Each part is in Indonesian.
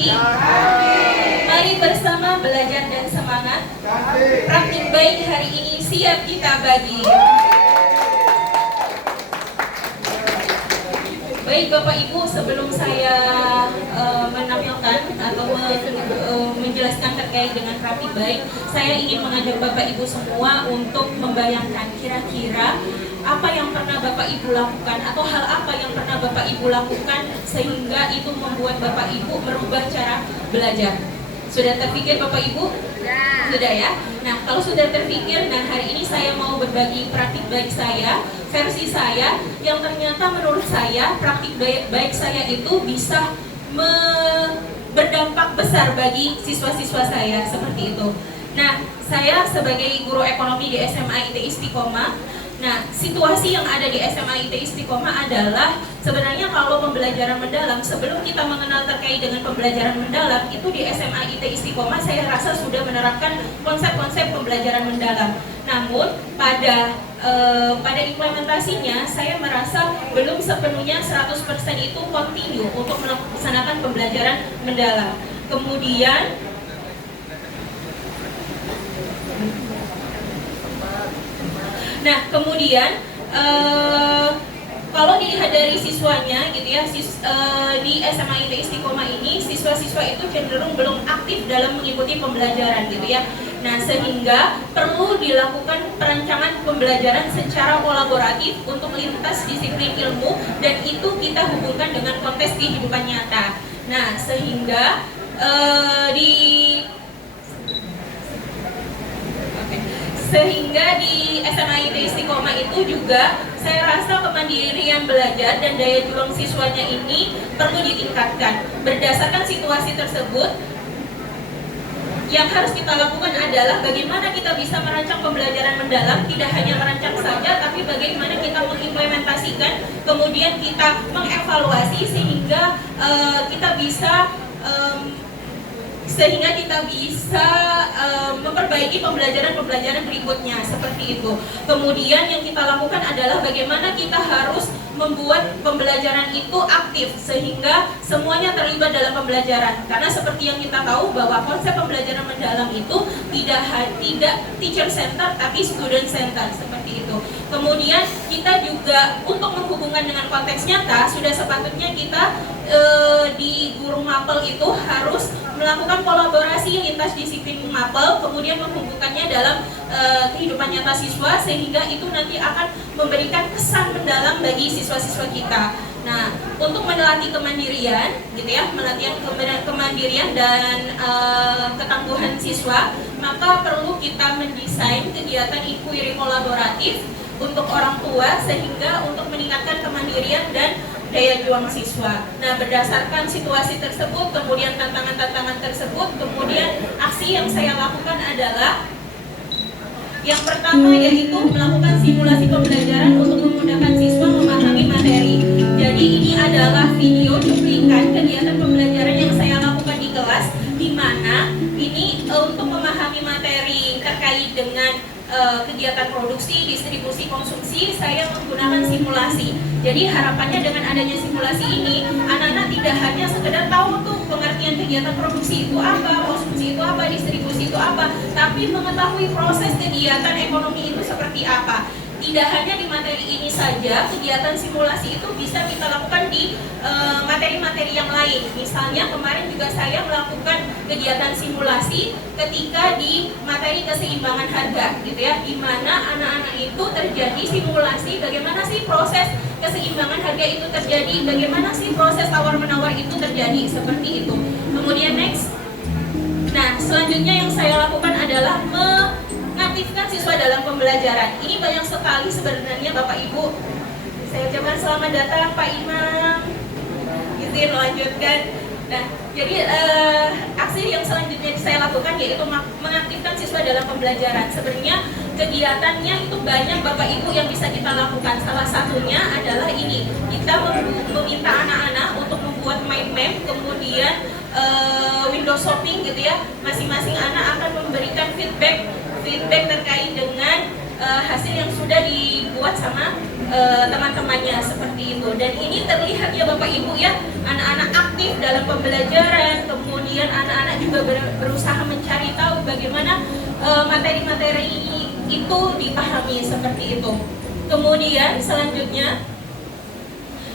Mari bersama belajar dan semangat. Praktik baik hari ini siap kita bagi. Baik Bapak Ibu, sebelum saya menampilkan atau menjelaskan terkait dengan praktik baik, saya ingin mengajak Bapak Ibu semua untuk membayangkan kira-kira apa yang pernah Bapak Ibu lakukan atau hal apa yang pernah Bapak Ibu lakukan sehingga itu membuat Bapak Ibu merubah cara belajar. Sudah terpikir Bapak Ibu? Sudah ya? Nah, kalau sudah terpikir, nah hari ini saya mau berbagi praktik baik saya, versi saya, yang ternyata menurut saya praktik baik saya itu bisa berdampak besar bagi siswa-siswa saya, seperti itu. Nah, saya sebagai guru ekonomi di SMA IT Istiqomah. Nah, situasi yang ada di SMA IT Istiqomah adalah sebenarnya kalau pembelajaran mendalam, sebelum kita mengenal terkait dengan pembelajaran mendalam, itu di SMA IT Istiqomah saya rasa sudah menerapkan konsep-konsep pembelajaran mendalam. Namun pada implementasinya saya merasa belum sepenuhnya 100% itu continue untuk melaksanakan pembelajaran mendalam. Kemudian kalau dilihat dari siswanya gitu ya, di SMA IT Istiqomah ini siswa-siswa itu cenderung belum aktif dalam mengikuti pembelajaran gitu ya. Nah, sehingga perlu dilakukan perancangan pembelajaran secara kolaboratif untuk lintas disiplin ilmu, dan itu kita hubungkan dengan konteks kehidupan nyata. Nah, sehingga di SMA IT Istiqomah itu juga saya rasa kemandirian belajar dan daya juang siswanya ini perlu ditingkatkan. Berdasarkan situasi tersebut, yang harus kita lakukan adalah bagaimana kita bisa merancang pembelajaran mendalam, tidak hanya merancang saja, tapi bagaimana kita mengimplementasikan, kemudian kita mengevaluasi sehingga kita bisa memperbaiki pembelajaran berikutnya, seperti itu. Kemudian yang kita lakukan adalah bagaimana kita harus membuat pembelajaran itu aktif sehingga semuanya terlibat dalam pembelajaran. Karena seperti yang kita tahu bahwa konsep pembelajaran mendalam itu tidak teacher center tapi student center, seperti itu. Kemudian kita juga untuk menghubungkan dengan konteks nyata, sudah sepatutnya kita di guru mapel itu harus melakukan kolaborasi lintas disiplin mapel, kemudian menghubungkannya dalam kehidupan nyata siswa, sehingga itu nanti akan memberikan kesan mendalam bagi siswa-siswa kita. Nah, untuk melatih kemandirian, gitu ya, melatih kemandirian dan ketangguhan siswa, maka perlu kita mendesain kegiatan inquiry kolaboratif untuk orang tua sehingga untuk meningkatkan kemandirian dan daya juang siswa. Nah, berdasarkan situasi tersebut, kemudian tantangan-tantangan tersebut, kemudian aksi yang saya lakukan adalah yang pertama yaitu melakukan simulasi pembelajaran untuk memudahkan siswa memahami materi. Jadi ini adalah video cuplikan kegiatan pembelajaran yang saya lakukan di kelas, di mana ini untuk memahami materi terkait dengan kegiatan produksi, distribusi, konsumsi, saya menggunakan simulasi. Jadi harapannya dengan adanya simulasi ini, anak-anak tidak hanya sekedar tahu tuh pengertian kegiatan produksi itu apa, konsumsi itu apa, distribusi itu apa, tapi mengetahui proses kegiatan ekonomi itu seperti apa. Tidak hanya di materi ini saja, kegiatan simulasi itu bisa kita lakukan di materi-materi yang lain. Misalnya kemarin juga saya melakukan kegiatan simulasi ketika di materi keseimbangan harga, gitu ya, di mana anak-anak itu terjadi simulasi bagaimana sih proses keseimbangan harga itu terjadi, bagaimana sih proses tawar-menawar itu terjadi, seperti itu. Kemudian next. Nah, selanjutnya yang saya lakukan adalah mengaktifkan siswa dalam pembelajaran. Ini banyak sekali sebenarnya Bapak Ibu. Saya ucapkan selamat datang Pak Imam. Izin lanjutkan. Nah, jadi aksi yang selanjutnya saya lakukan yaitu mengaktifkan siswa dalam pembelajaran. Sebenarnya kegiatannya itu banyak Bapak Ibu yang bisa kita lakukan. Salah satunya adalah ini. Kita meminta anak-anak untuk membuat mind map, kemudian window shopping gitu ya. Masing-masing anak akan memberikan feedback terkait dengan hasil yang sudah dibuat sama teman-temannya, seperti itu. Dan ini terlihat ya Bapak Ibu ya, anak-anak aktif dalam pembelajaran, kemudian juga berusaha mencari tahu bagaimana materi-materi itu dipahami seperti itu. Kemudian selanjutnya,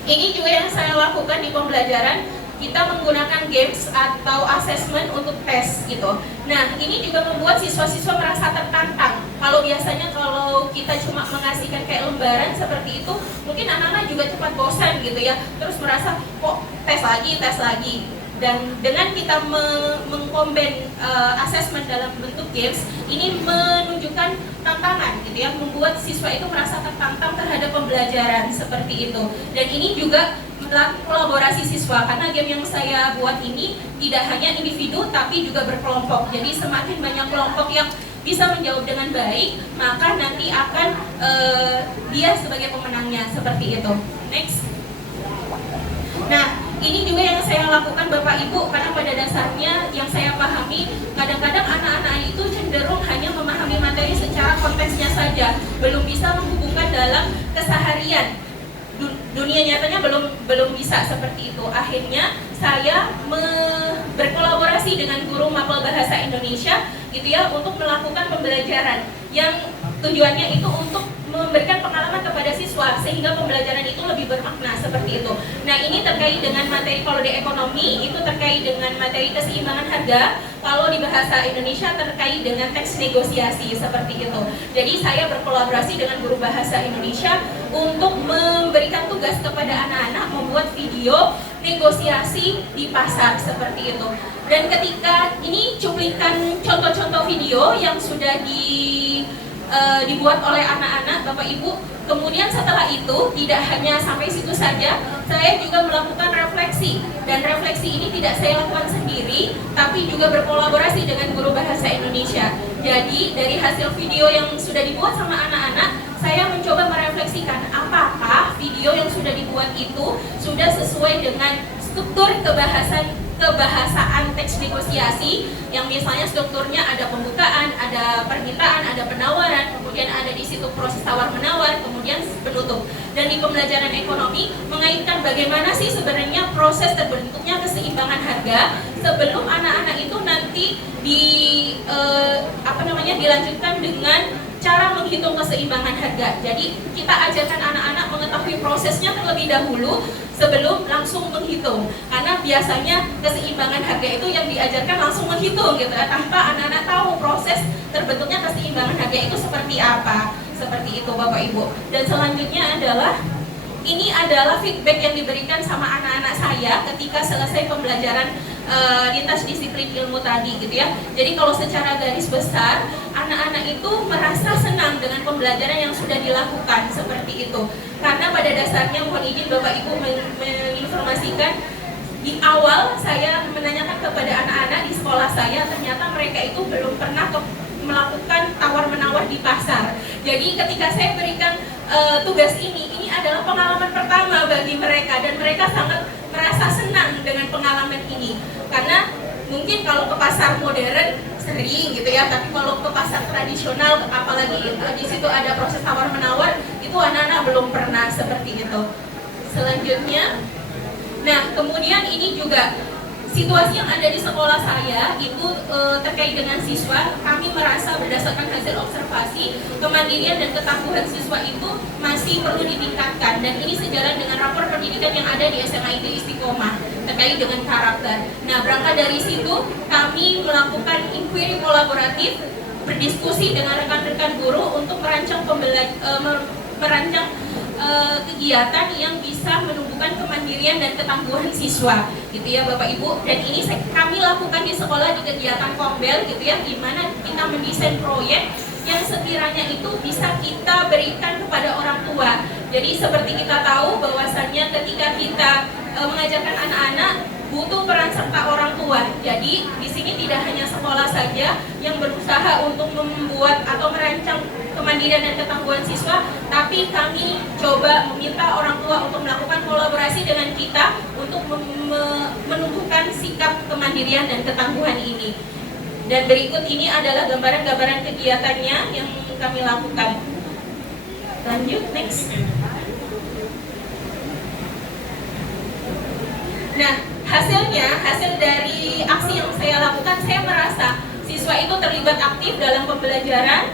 ini juga yang saya lakukan di pembelajaran, kita menggunakan games atau assessment untuk tes gitu. Nah, ini juga membuat siswa-siswa merasa tertantang. Kalau biasanya kalau kita cuma mengasihkan kayak lembaran seperti itu, mungkin anak-anak juga cepat bosan gitu ya. Terus merasa kok tes lagi. Dan dengan kita mengkomben assessment dalam bentuk games, ini menunjukkan tantangan gitu ya, membuat siswa itu merasa tertantang terhadap pembelajaran seperti itu. Dan ini juga kolaborasi siswa, karena game yang saya buat ini tidak hanya individu tapi juga berkelompok. Jadi semakin banyak kelompok yang bisa menjawab dengan baik, maka nanti akan dia sebagai pemenangnya seperti itu. Next. Nah, ini juga yang saya lakukan Bapak Ibu, karena pada dasarnya yang saya pahami, kadang-kadang anak-anak itu cenderung hanya memahami materi secara konteksnya saja, belum bisa menghubungkan dalam keseharian. Dunia nyatanya belum bisa seperti itu. Akhirnya saya berkolaborasi dengan guru mapel bahasa Indonesia gitu ya, untuk melakukan pembelajaran yang tujuannya itu untuk memberikan pengalaman kepada siswa sehingga pembelajaran itu lebih bermakna seperti itu. Nah, ini terkait dengan materi, kalau di ekonomi itu terkait dengan materi keseimbangan harga, kalau di bahasa Indonesia terkait dengan teks negosiasi seperti itu. Jadi saya berkolaborasi dengan guru bahasa Indonesia untuk memberikan tugas kepada anak-anak membuat video negosiasi di pasar seperti itu. Dan ketika ini cuplikan contoh-contoh video yang sudah dibuat oleh anak-anak, Bapak Ibu. Kemudian setelah itu tidak hanya sampai situ saja, saya juga melakukan refleksi. Dan refleksi ini tidak saya lakukan sendiri, tapi juga berkolaborasi dengan guru bahasa Indonesia. Jadi dari hasil video yang sudah dibuat sama anak-anak, saya mencoba merefleksikan apakah video yang sudah dibuat itu sudah sesuai dengan struktur kebahasaan teks negosiasi, yang misalnya strukturnya ada pembukaan, ada permintaan, ada penawaran, kemudian ada di situ proses tawar-menawar, kemudian penutup. Dan di pembelajaran ekonomi mengaitkan bagaimana sih sebenarnya proses terbentuknya keseimbangan harga sebelum anak-anak itu nanti dilanjutkan dengan cara menghitung keseimbangan harga. Jadi kita ajarkan anak-anak mengetahui prosesnya terlebih dahulu sebelum langsung menghitung, karena biasanya keseimbangan harga itu yang diajarkan langsung menghitung gitu ya, tanpa anak-anak tahu proses terbentuknya keseimbangan harga itu seperti apa. Seperti itu Bapak Ibu. Dan selanjutnya adalah ini adalah feedback yang diberikan sama anak-anak saya ketika selesai pembelajaran lintas disiplin ilmu tadi gitu ya. Jadi kalau secara garis besar anak-anak itu merasa senang dengan pembelajaran yang sudah dilakukan seperti itu. Karena pada dasarnya mohon izin Bapak Ibu menginformasikan, di awal saya menanyakan kepada anak-anak di sekolah saya, ternyata mereka itu belum pernah melakukan tawar-menawar di pasar. Jadi ketika saya berikan tugas ini adalah pengalaman pertama bagi mereka, dan mereka sangat merasa senang dengan pengalaman ini. Karena mungkin kalau ke pasar modern sering gitu ya, tapi kalau ke pasar tradisional, apalagi di situ ada proses tawar-menawar, itu anak-anak belum pernah seperti itu. Selanjutnya, nah kemudian ini juga situasi yang ada di sekolah saya itu terkait dengan siswa, kami merasa berdasarkan hasil observasi, kemandirian dan ketangguhan siswa itu masih perlu ditingkatkan, dan ini sejalan dengan rapor pendidikan yang ada di SMA IT Istiqomah terkait dengan karakter. Nah, berangkat dari situ kami melakukan inquiry kolaboratif, berdiskusi dengan rekan-rekan guru untuk merancang kegiatan yang bisa menumbuhkan kemandirian dan ketangguhan siswa gitu ya Bapak Ibu. Dan ini kami lakukan di sekolah di kegiatan Kombel gitu ya, di mana kita mendesain proyek yang sekiranya itu bisa kita berikan kepada orang tua. Jadi seperti kita tahu bahwasannya ketika kita mengajarkan anak-anak butuh peran serta orang tua. Jadi di sini tidak hanya sekolah saja yang berusaha untuk membuat atau merancang kemandirian dan ketangguhan siswa, tapi kami coba meminta orang tua untuk melakukan kolaborasi dengan kita untuk menumbuhkan sikap kemandirian dan ketangguhan ini. Dan berikut ini adalah gambaran-gambaran kegiatannya yang kami lakukan. Lanjut, next. Nah, hasil dari aksi yang saya lakukan, saya merasa siswa itu terlibat aktif dalam pembelajaran.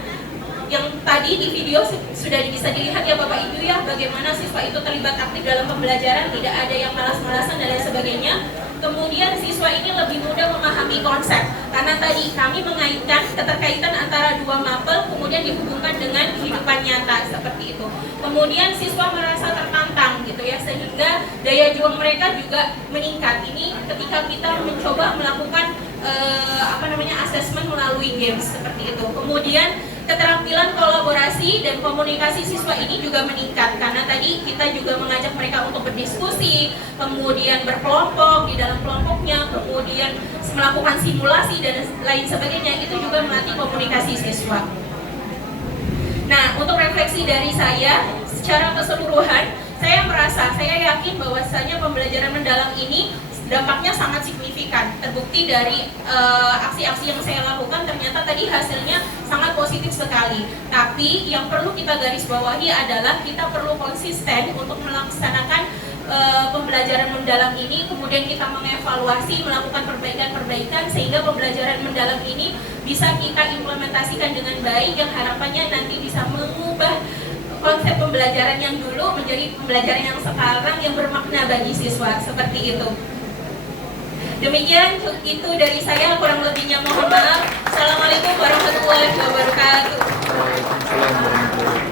Yang tadi di video sudah bisa dilihat ya Bapak Ibu ya, bagaimana siswa itu terlibat aktif dalam pembelajaran, tidak ada yang malas-malasan dan lain sebagainya. Kemudian siswa ini lebih mudah memahami konsep, karena tadi kami mengaitkan keterkaitan antara dua mapel kemudian dihubungkan dengan kehidupan nyata seperti itu. Kemudian siswa merasa tertantang gitu ya, sehingga daya juang mereka juga meningkat. Ini ketika kita mencoba melakukan asesmen melalui games seperti itu. Kemudian keterampilan kolaborasi dan komunikasi siswa ini juga meningkat, karena tadi kita juga mengajak mereka untuk berdiskusi, kemudian berkelompok di dalam kelompoknya, kemudian melakukan simulasi dan lain sebagainya. Itu juga melatih komunikasi siswa. Nah, untuk refleksi dari saya secara keseluruhan, saya yakin bahwasanya pembelajaran mendalam ini dampaknya sangat signifikan. Terbukti dari aksi-aksi yang saya lakukan, ternyata tadi hasilnya sangat positif sekali. Tapi yang perlu kita garis bawahi adalah kita perlu konsisten untuk melaksanakan pembelajaran mendalam ini, kemudian kita mengevaluasi, melakukan perbaikan-perbaikan sehingga pembelajaran mendalam ini bisa kita implementasikan dengan baik, yang harapannya nanti bisa mengubah konsep pembelajaran yang dulu menjadi pembelajaran yang sekarang yang bermakna bagi siswa, seperti itu. Demikian itu dari saya, kurang lebihnya mohon maaf. Assalamualaikum warahmatullahi wabarakatuh. Waalaikumsalam warahmatullahi wabarakatuh.